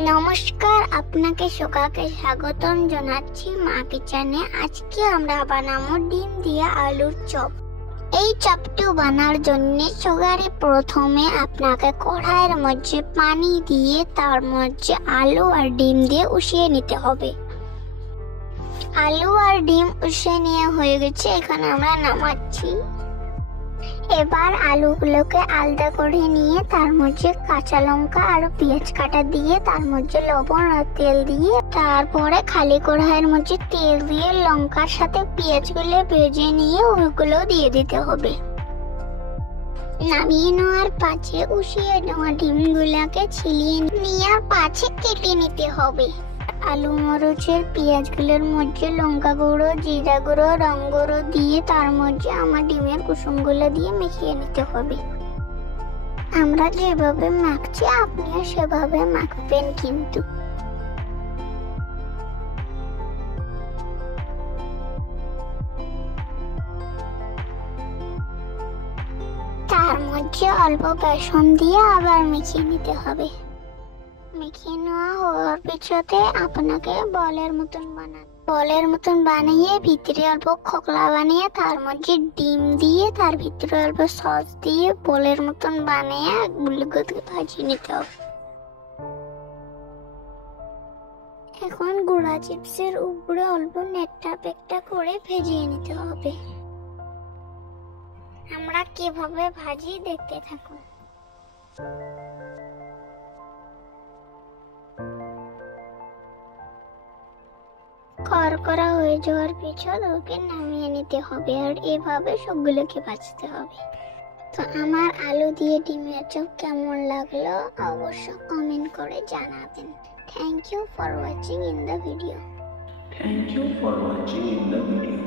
নমস্কার, আপনাকে সকালকে স্বাগতম জানাচ্ছি মা কিচেনে। আজকে আমরা বানাবো ডিম দিয়ে আলুর চপ। এই চপটি বানার জন্য সকালে প্রথমে আপনাকে কড়াইয়ের মধ্যে পানি দিয়ে তার মধ্যে আলু আর ডিম দিয়ে উঠিয়ে নিতে হবে। আলু আর ডিম উঠিয়ে নিয়ে হয়ে গেছে, এখানে আমরা নামাচ্ছি। এবার আলুগুলোকে আলাদা করে নিয়ে তার মধ্যে কাঁচা লঙ্কা আর পেঁয়াজ কাটা দিয়ে তার মধ্যে লবণ আর তেল দিয়ে তারপরে খালি কড়াইয়ের মধ্যে তেল দিয়ে লঙ্কার সাথে পেঁয়াজগুলো ভেজে নিয়ে ওইগুলো দিয়ে দিতে হবে। নামিয়ে নেওয়ার পাশে উঠিয়ে নেওয়া ডিমগুলোকে ছিলিয়ে নিয়ে পাশে কেটে নিতে হবে। আলু মরিচের পেঁয়াজগুলোর মধ্যে লঙ্কা গুঁড়ো, জিরা গুঁড়ো, রং গুঁড়ো দিয়ে তার মধ্যে আমার ডিমের কুসুমগুলো দিয়ে মিশিয়ে নিতে হবে। আমরা যেভাবে মাখছি আপনিও সেভাবে মাখবেন কিন্তু। তার মধ্যে অল্প বেসন দিয়ে আবার মিশিয়ে নিতে হবে। মিশিয়ে নেওয়া হওয়ার পিছতে আপনাকে বলের মতন বানিয়ে ভিতরে অল্প খোকলা বানিয়ে তার মধ্যে ডিম দিয়ে তার ভিতরে অল্প সস দিয়ে বলের মতন বানিয়ে গুলগুলো ভাজিয়ে নিতে হবে। এখন গুঁড়া চিপসের উপরে অল্প নেটটা পেকটা করে ভেজিয়ে নিতে হবে। আমরা কিভাবে ভাজি দেখতে থাকুন। করা হয়ে যাওয়ার পিছন ওকে নামিয়ে নিতে হবে আর এভাবে সবগুলোকে ভাজতে হবে। তো আমার আলু দিয়ে ডিমের চপ কেমন লাগলো অবশ্য কমেন্ট করে জানাবেন। Thank you for watching in the video. Thank you for watching in the video.